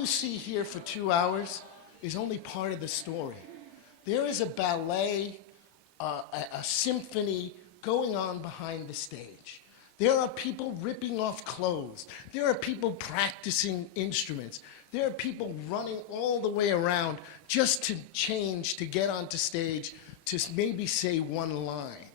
you see here for 2 hours is only part of the story. There is a ballet, a symphony going on behind the stage. There are people ripping off clothes. There are people practicing instruments. There are people running all the way around just to change, to get onto stage, to maybe say one line.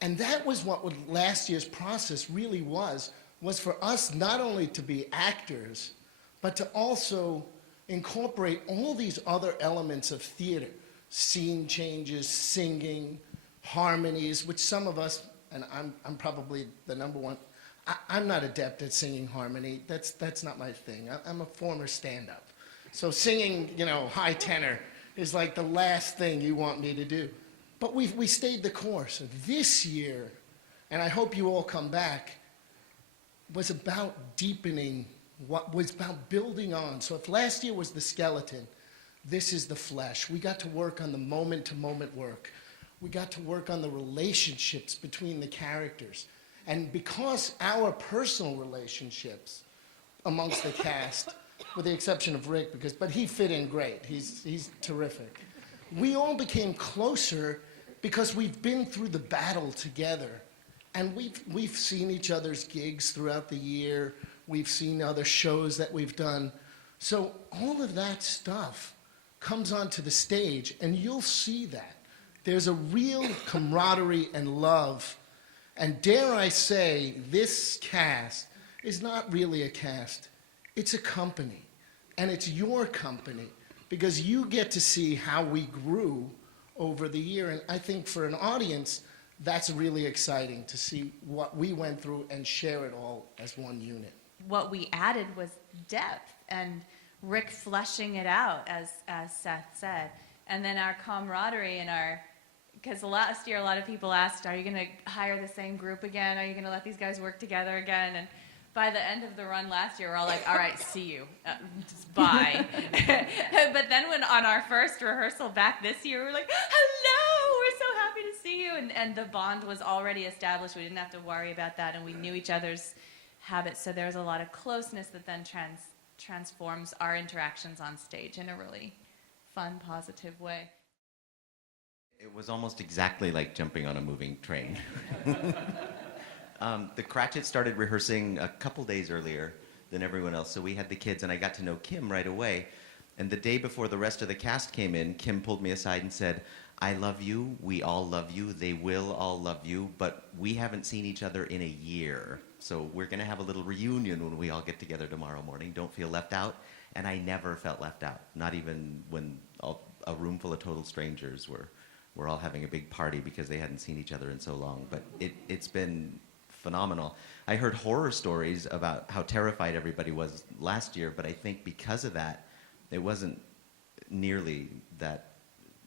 And that was what last year's process really was for us not only to be actors, but to also incorporate all these other elements of theater, scene changes, singing, harmonies, which some of us, and I'm probably the number one, I'm not adept at singing harmony. That's not my thing. I'm a former stand-up. So singing, high tenor is like the last thing you want me to do. But we stayed the course. This year, and I hope you all come back, was about deepening, what was about building on. So if last year was the skeleton, this is the flesh. We got to work on the moment-to-moment work. We got to work on the relationships between the characters. And because our personal relationships amongst the cast, with the exception of Ric, but he fit in great. He's terrific. We all became closer because we've been through the battle together. And we've seen each other's gigs throughout the year. We've seen other shows that we've done. So all of that stuff comes onto the stage, and you'll see that. There's a real camaraderie and love. And dare I say, this cast is not really a cast. It's a company. And it's your company, because you get to see how we grew over the year. And I think for an audience, that's really exciting to see what we went through and share it all as one unit. What we added was depth, and Ric fleshing it out, as Seth said. And then our camaraderie and because last year a lot of people asked, are you going to hire the same group again? Are you going to let these guys work together again? And by the end of the run last year, we're all like, all right, see you. Just bye. But then when on our first rehearsal back this year, we were like, hello, we're so happy to see you. And the bond was already established. We didn't have to worry about that, and we knew each other's habits. So there's a lot of closeness that then transforms our interactions on stage in a really fun, positive way. It was almost exactly like jumping on a moving train. The Cratchits started rehearsing a couple days earlier than everyone else, so we had the kids, and I got to know Kim right away. And the day before the rest of the cast came in, Kim pulled me aside and said, I love you, we all love you, they will all love you, but we haven't seen each other in a year. So we're going to have a little reunion when we all get together tomorrow morning. Don't feel left out. And I never felt left out, not even when a room full of total strangers were all having a big party because they hadn't seen each other in so long. But it's been phenomenal. I heard horror stories about how terrified everybody was last year, but I think because of that, it wasn't nearly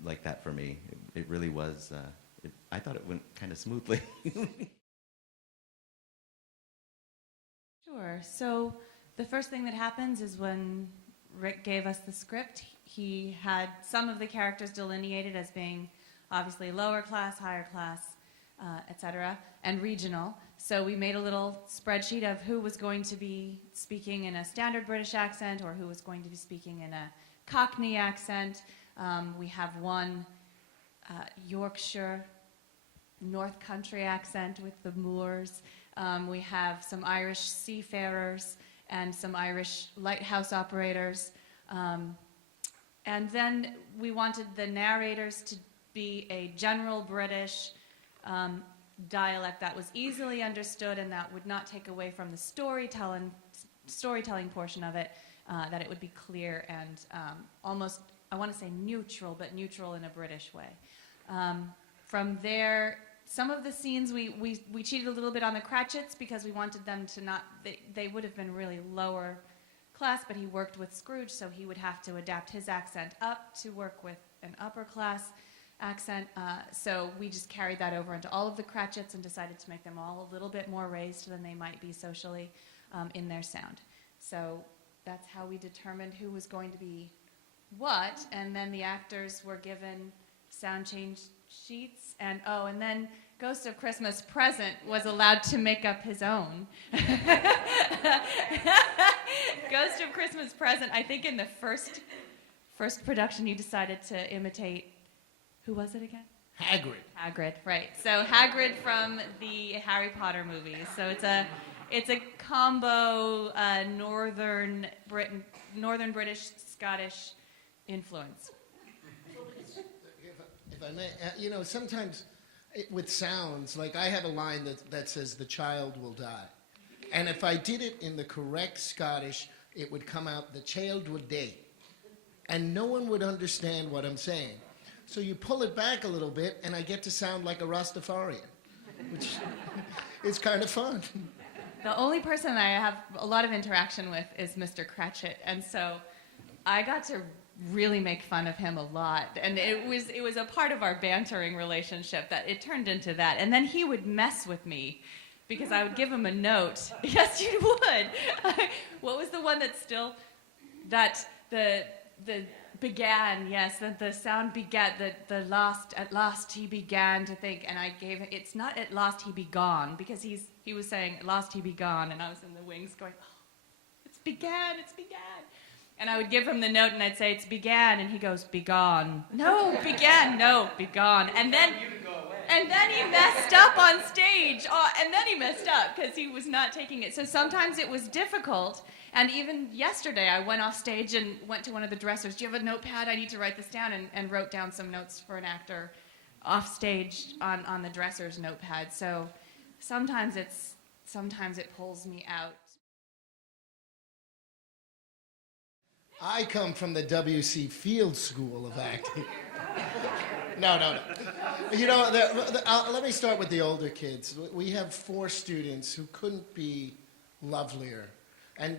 like that for me. It really was, I thought it went kind of smoothly. Sure. So the first thing that happens is when Ric gave us the script, he had some of the characters delineated as being obviously lower class, higher class, etc., and regional. So we made a little spreadsheet of who was going to be speaking in a standard British accent or who was going to be speaking in a Cockney accent. We have one Yorkshire North Country accent with the Moors. We have some Irish seafarers and some Irish lighthouse operators. And then we wanted the narrators to be a general British dialect that was easily understood and that would not take away from the storytelling portion of it, that it would be clear and almost, I want to say neutral, but neutral in a British way. From there, some of the scenes we cheated a little bit on the Cratchits because we wanted them to not, they would have been really lower class, but he worked with Scrooge, so he would have to adapt his accent up to work with an upper class accent. So we just carried that over into all of the Cratchits and decided to make them all a little bit more raised than they might be socially in their sound. So that's how we determined who was going to be what, and then the actors were given sound change sheets, and then Ghost of Christmas Present was allowed to make up his own. Ghost of Christmas Present, I think in the first production he decided to imitate, who was it again? Hagrid. Right. So Hagrid from the Harry Potter movies. So it's a combo Northern British, Scottish influence. If I may, sometimes with sounds, like I have a line that says, "The child will die." And if I did it in the correct Scottish, it would come out, "The child would die." And no one would understand what I'm saying. So you pull it back a little bit, and I get to sound like a Rastafarian, which is kind of fun. The only person I have a lot of interaction with is Mr. Cratchit, and so I got to really make fun of him a lot. And it was a part of our bantering relationship that it turned into that. And then he would mess with me because I would give him a note. Yes, you would. What was the one that still, that the began, yes, the sound began, at last he began to think, and I gave him, it's not at last he be gone, because he was saying, at last he be gone, and I was in the wings going, oh, it's began. And I would give him the note, and I'd say, it's began, and he goes, be gone. No, began, no, be gone. And then he messed up on stage. Oh, and then he messed up because he was not taking it. So sometimes it was difficult. And even yesterday, I went off stage and went to one of the dressers. Do you have a notepad? I need to write this down. And wrote down some notes for an actor off stage on the dresser's notepad. So sometimes it pulls me out. I come from the W.C. Field School of Acting. No. Let me start with the older kids. We have 4 students who couldn't be lovelier. And,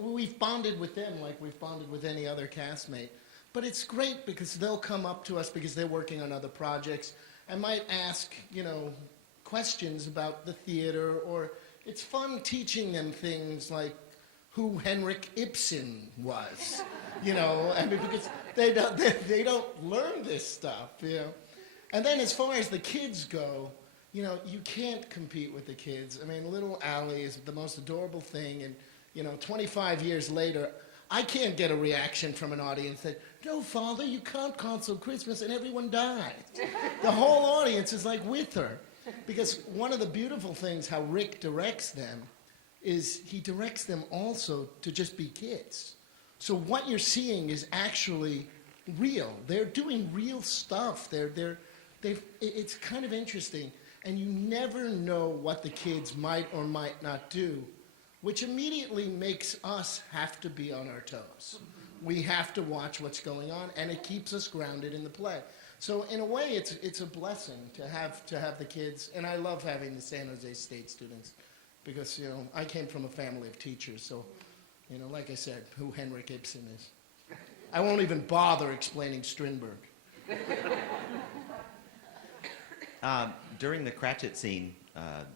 we've bonded with them like we've bonded with any other castmate. But it's great because they'll come up to us because they're working on other projects and might ask, questions about the theater, or it's fun teaching them things like who Henrik Ibsen was, because they don't learn this stuff, And then as far as the kids go, you can't compete with the kids. I mean, little Allie is the most adorable thing, and 25 years later, I can't get a reaction from an audience that, no, Father, you can't cancel Christmas, and everyone died. The whole audience is like with her, because one of the beautiful things how Ric directs them is he directs them also to just be kids. So what you're seeing is actually real. They're doing real stuff. It's kind of interesting. And you never know what the kids might or might not do, which immediately makes us have to be on our toes. We have to watch what's going on, and it keeps us grounded in the play. So in a way, it's a blessing to have the kids, and I love having the San Jose State students. Because, I came from a family of teachers, so, like I said, who Henrik Ibsen is. I won't even bother explaining Strindberg. During the Cratchit scene,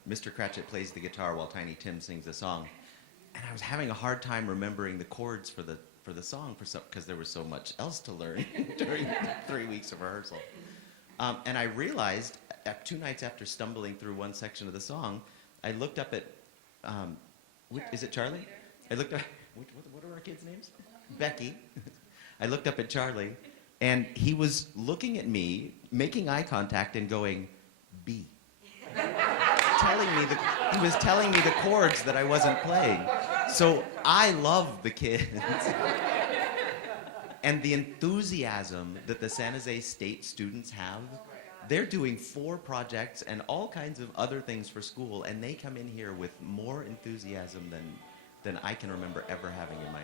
Mr. Cratchit plays the guitar while Tiny Tim sings a song. And I was having a hard time remembering the chords for the song because there was so much else to learn during 3 weeks of rehearsal. And I realized 2 nights after stumbling through one section of the song, I looked up at, is it Charlie? I looked up, what are our kids' names? Becky. I looked up at Charlie, and he was looking at me, making eye contact, and going, B. He was telling me the chords that I wasn't playing. So I love the kids. And the enthusiasm that the San Jose State students have. They're doing 4 projects and all kinds of other things for school, and they come in here with more enthusiasm than I can remember ever having in my